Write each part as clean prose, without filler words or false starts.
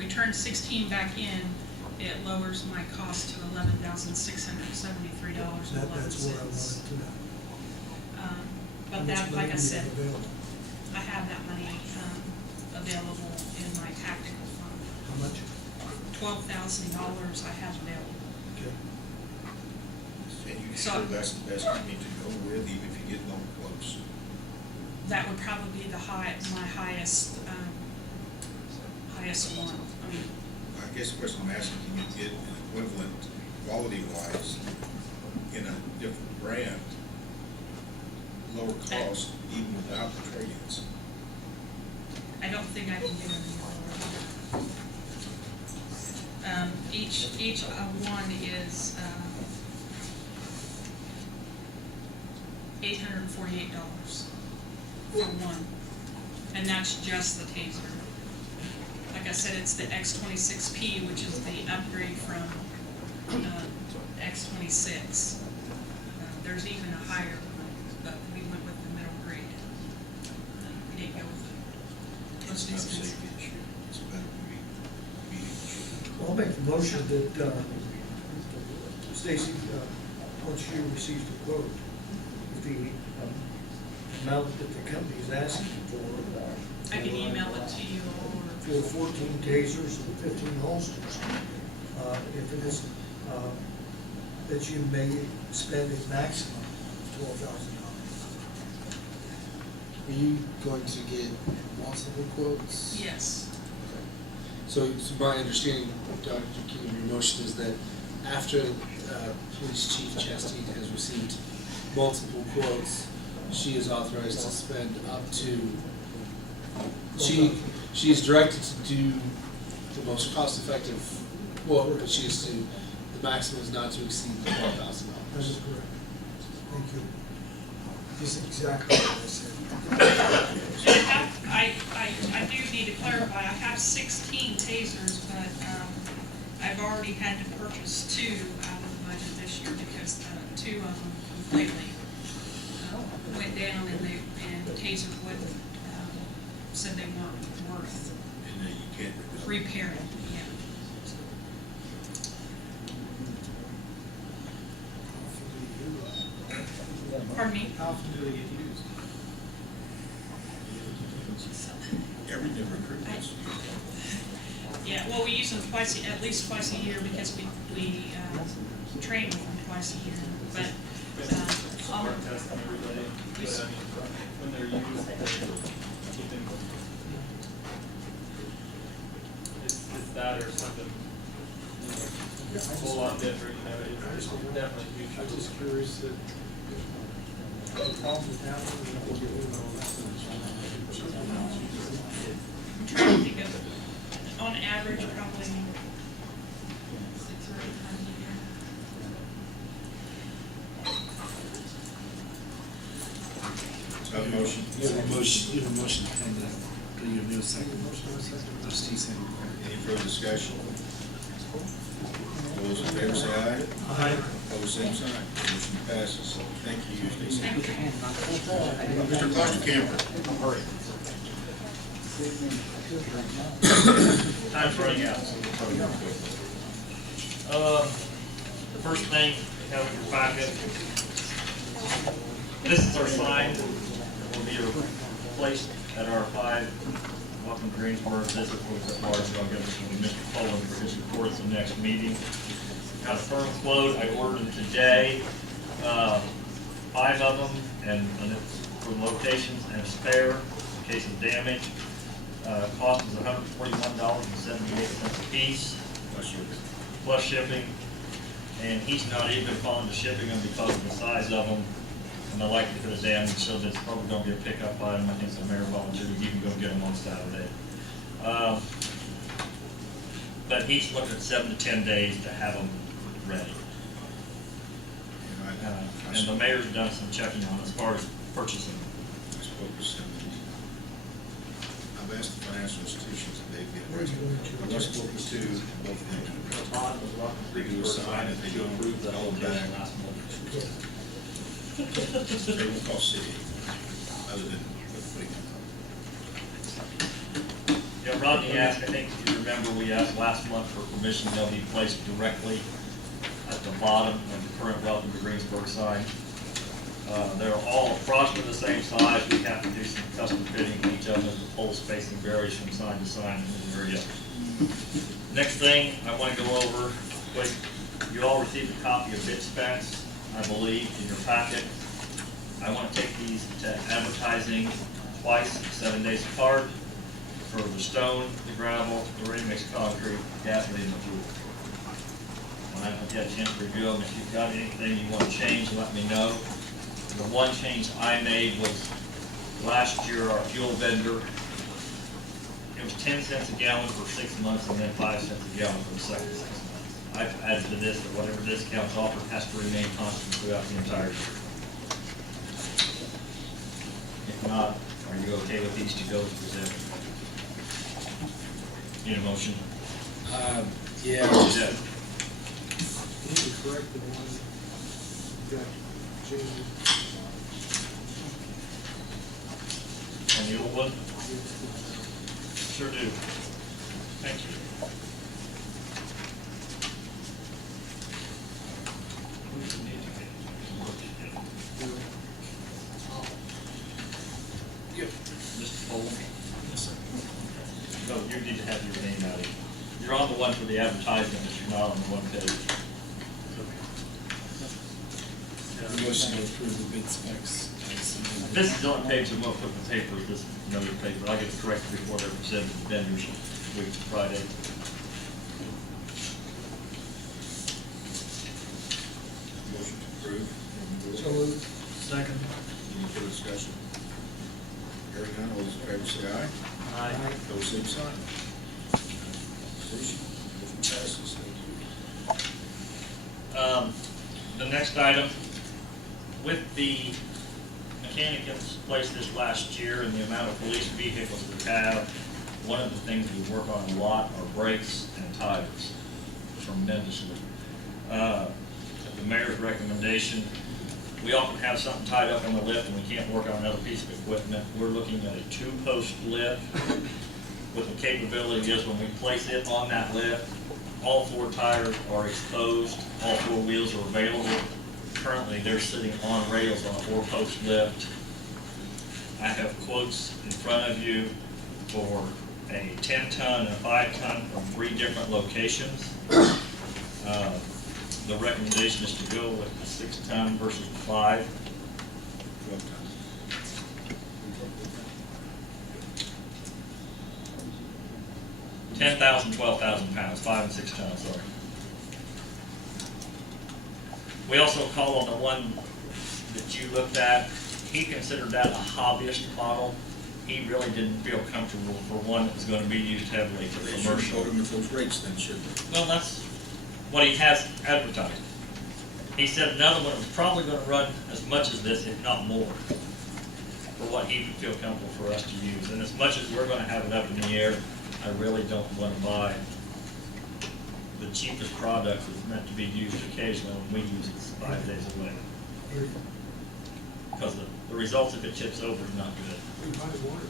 we turn 16 back in, it lowers my cost to $11,673.11. That's what I wanted to know. But that, like I said, I have that money available in my tactical fund. How much? $12,000 I have available. Okay. And you So- sure that's the best you need to go with, even if you get loan close? That would probably be my highest one. I mean, I guess the question I'm asking, can you get an equivalent quality-wise in a different brand, lower cost, even without the trade-ins? I don't think I can get any lower. Each one is $848 for one, and that's just the Taser. Like I said, it's the X26P, which is the upgrade from X26. There's even a higher one, but we went with the middle grade. We didn't go with the It's most not a expensive. safety issue, it's better to be issue. I'll make the motion that Stacey, once you receive the quote, the amount that the company is asking for. I can email it to you or. For 14 tasers and 15 holsters. If it is, that you may spend a maximum of $12,000. Are you going to get multiple quotes? Yes. So my understanding, Dr. King, of your motion is that after Police Chief Chasteen has received multiple quotes, she is authorized to spend up to, she is directed to do the most cost-effective, well, she is to, the maximum is not to exceed $12,000. That is correct. Thank you. This is exactly what I said. I do need to clarify, I have 16 tasers, but I've already had to purchase 2 out of the budget this year because 2 of them completely went down and the taser wouldn't, said they weren't worth And then you can't recover. repairing, yeah. Pardon me? How often do they get used? Every different recruit has to use Yeah, well, we use them at least twice a year because we train with them twice a year, but, Smart test them every day, but I mean, when they're used, they keep them. It's that or something, a whole lot different, you know, it's definitely huge. I'm just curious that the problems happen and we'll get rid of all that. I'm trying to think of, on average, probably 6 or 8 times a year. So I have a motion. You have a motion, and you have no second. No, Steve second. Any further discussion? All those in favor say aye. Aye. Opposed, same sign. Motion passes. Thank you, Stacey. Thank you. Mr. Klosterkemper. Time's running out. The first thing we have in your packet, this is our sign that will be replaced at our 5 Welcome to Greensburg visit with the large. I'll give this to Mr. Cullen for his report at the next meeting. Got a firm quote. I ordered them today, 5 of them, and for locations and a spare in case of damage. Cost is $141.78 a piece, plus shipping. And he's not even calling the shipping them because of the size of them and the likelihood of damage, so that's probably going to be a pickup item. I think the mayor volunteered to even go get them on Saturday. But he's looking at 7 to 10 days to have them ready. And the mayor's done some checking on as far as purchasing. I spoke with some. I've asked the financial institutions if they get ready. I was spoke with 2, both of them. They do a sign, if they don't approve the whole back. They won't call city, other than putting it Yep. Rodney asked, I think if you remember, we asked last month for permission, they'll be placed directly at the bottom of the current Welcome to Greensburg sign. They're all approximately the same size. We have to do some custom fitting in each of them. The pole spacing varies from sign to sign in the area. Next thing I want to go over quick. You all received a copy of bid specs, I believe, in your packet. I want to take these to advertising twice, 7 days apart, for the stone, the gravel, the ready-mix concrete, gasoline, and the fuel. When I get a chance to review them, if you've got anything you want to change, let me know. The one change I made was last year our fuel vendor, it was 10 cents a gallon for 6 months and then 5 cents a gallon for the second 6 months. I've added to this that whatever discounts offered has to remain constant throughout the entire year. If not, are you okay with these to go as presented? Need a motion? Yeah. Yeah. You need to correct the one you got changed. On the old one? Sure do. Thank you. Mr. Poland? Yes, sir. No, you need to have your name out. You're on the one for the advertisement, but you're not on the one page. Motion to approve the bid specs. This is the only page I'm going to put in the paper, this is another paper. I'll get it corrected before they're presented to vendors week Friday. Motion to approve. So moved. Second. Any further discussion? Hearing none, all those in favor say aye. Aye. Pose same sign. Motion passes, thank you. The next item, with the mechanic in place this last year and the amount of police vehicles we have, one of the things we work on a lot are brakes and tires, tremendously. At the mayor's recommendation, we often have something tied up on the lift and we can't work on another piece of equipment. We're looking at a 2-post lift with the capability is when we place it on that lift, all 4 tires are exposed, all 4 wheels are available. Currently, they're sitting on rails on a 4-post lift. I have quotes in front of you for a 10-ton and a 5-ton from 3 different locations. The recommendation is to go with the 6-ton versus the 5. 12 times. 10,000, 12,000 pounds, 5 and 6 tons, sorry. We also call on the one that you looked at. He considered that a hobbyist model. He really didn't feel comfortable for one that was going to be used heavily for They should have commercial. told him at those rates then, shouldn't they? Well, that's what he has advertised. He said another one was probably going to run as much as this, if not more, for what he would feel comfortable for us to use. And as much as we're going to have it up in the air, I really don't want to buy the cheapest product that's meant to be used occasionally when we use it 5 days a week. Because the results if it chips over is not good. We buy 1 or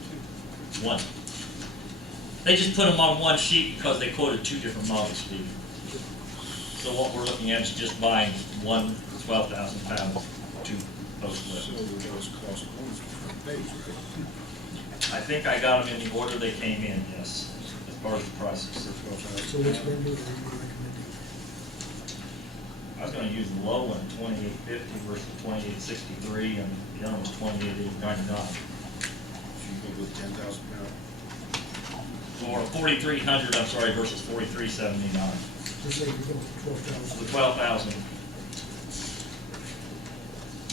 2. One. They just put them on one sheet because they quoted 2 different models, Steve. So what we're looking at is just buying one 12,000 pound 2-post lift. So those cost only for the front page, right? I think I got them in the order they came in, yes, as far as the prices. So which vendor are you recommending? I was gonna use the low one, 2850 versus 2863, and the other one's 2899. Should you go with 10,000 pound? Or 4,300, I'm sorry, versus 4,379. Just say you're going for The 12,000. 12,000.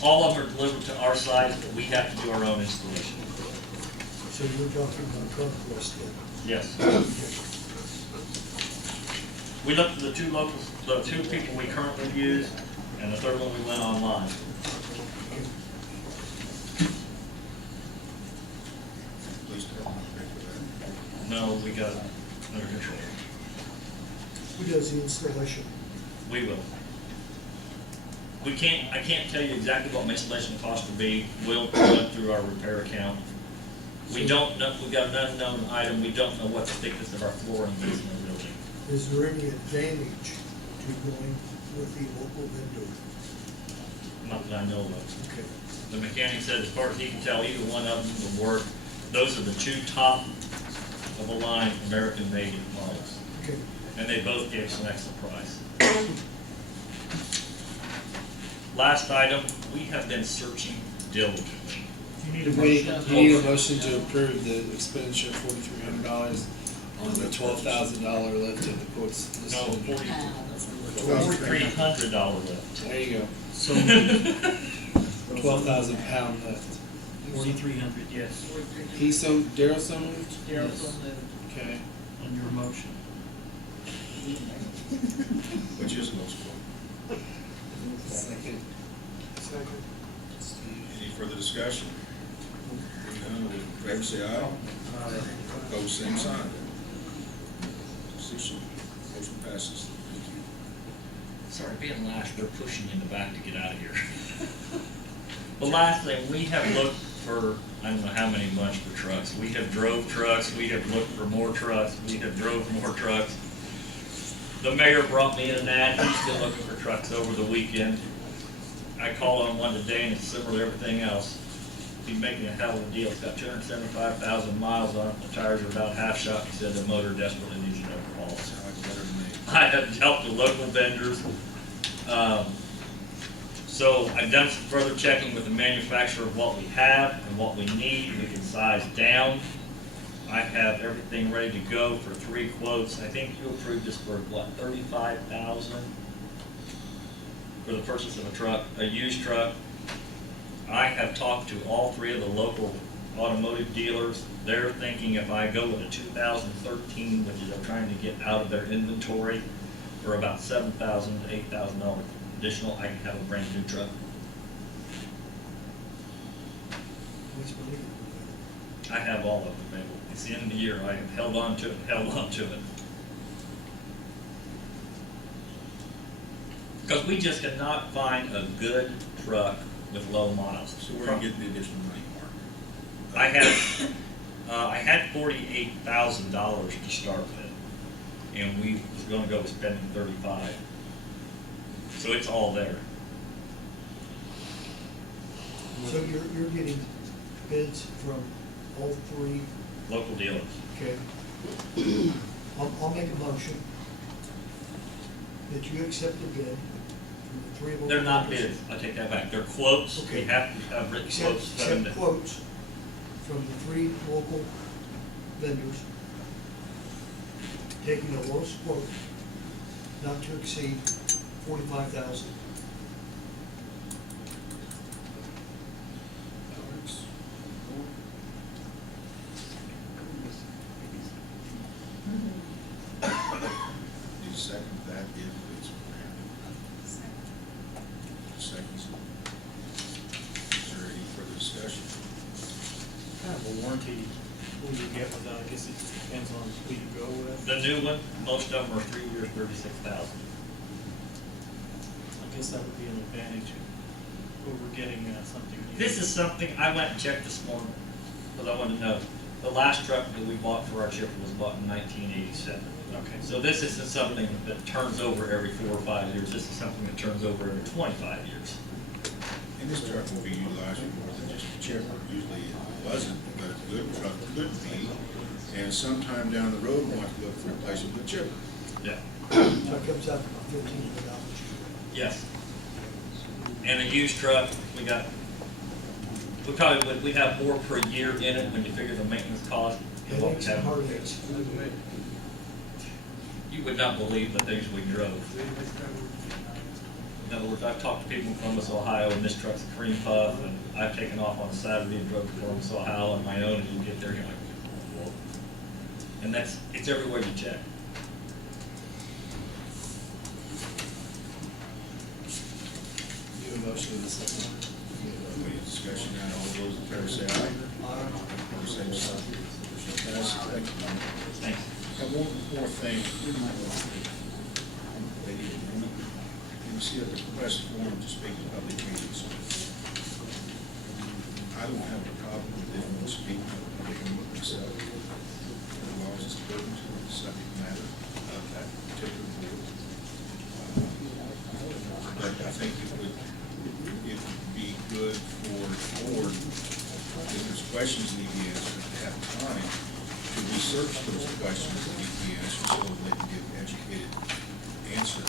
All of them are delivered to our site, but we have to do our own installation. So you're talking about Duckworth then? Yes. We looked at the 2 locals, the 2 people we currently use, and the 3rd one we went online. Police department pay for that. No, we got it under control. Who does the installation? We will. I can't tell you exactly what my installation cost will be. We'll put it through our repair account. We don't know, we got an unknown item, we don't know what the thickness of our flooring is in the building. Is there any advantage to going with the local vendor? Not that I know of. Okay. The mechanic said as far as he can tell, either one of them will work. Those are the two top of the line American-made models. Okay. And they both gave us an excellent price. Last item, we have been searching diligently. You need a We motion. need a motion to approve the expenditure of $4,300 on the $12,000 lift of the quotes No, listed. $4,300 lift. There you go. So, 12,000 pound lift. 4,300, yes. Daryl so moved? Darryl, so moved. Okay. On your motion. Which is most important. Second. Second. Steve. Any further discussion? Hearing none, all those in favor say aye. Opposed, same sign. Motion passes. Thank you. Sorry, being last, they're pushing you in the back to get out of here. The last thing, we have looked for, I don't know how many months for trucks. We have drove trucks, we have looked for more trucks, we have drove more trucks. The mayor brought me in an ad, he's still looking for trucks over the weekend. I called on one today and it's similar to everything else. He's making a hell of a deal. It's got 275,000 miles on it. The tires are about half shot. He said the motor desperately needs an overhaul. Sound like better than me. I have dealt with local vendors. So I've done some further checking with the manufacturer of what we have and what we need. We can size down. I have everything ready to go for 3 quotes. I think you approved this for what, $35,000 for the purchase of a truck, a used truck. I have talked to all 3 of the local automotive dealers. They're thinking if I go with a 2013, which is I'm trying to get out of their inventory, for about $7,000 to $8,000 additional, I can have a brand new truck. What's money? I have all of them available. It's the end of the year. I have held on to it, held on to it. Because we just cannot find a good truck with low miles. So where are you getting the additional money, Mark? I had $48,000 to start with, and we was going to go with spending $35,000. So it's all there. So you're getting bids from all 3, Local dealers. okay? I'll make a motion that you accept the bid from the 3 local. They're not vendors. bids. I take that back. They're quotes. Okay. We have to have written quotes. Accept quotes from the 3 local vendors, taking the lowest quote, not to exceed $45,000. That works. Need a second for that if it's seconds. Is there any further discussion? Kind of a warranty will you get with that? I guess it just depends on who you go with. The new one, most of them are 3 years, 36,000. I guess that would be an advantage over getting something new. This is something I went and checked this morning because I wanted to know. The last truck that we bought for our chipper was bought in 1987. Okay. So this isn't something that turns over every 4 or 5 years. This is something that turns over every 25 years. And this truck will be utilized for more than just a chipper. Usually it wasn't, but a good truck could be. And sometime down the road, we want to look for a replacement with chipper. Yeah. So it comes out to about $1,500. Yes. And a used truck, we probably would, we'd have more per year in it when you figure the maintenance cost. than what we Headaches and have. heartaches. You would not believe the things we drove. In other words, I've talked to people in Columbus, Ohio, and this truck's a cream puff, and I've taken off on a Saturday and drove to Columbus, Ohio on my own, and you get there, you're like, whoa. And it's everywhere you check. You have a motion in a second. Any discussion now, all those in favor say aye. Opposed, same sign. Motion passes. Thank you, Mark. Thanks. Got one more thing. You see at the request form to speak to public meetings. I don't have a problem with them speaking at a So, well, just according to the subject matter of that particular board. But I think it would be good for the board, if there's questions that need to be answered, to have time to research those questions that need to be answered so that they can give an educated answer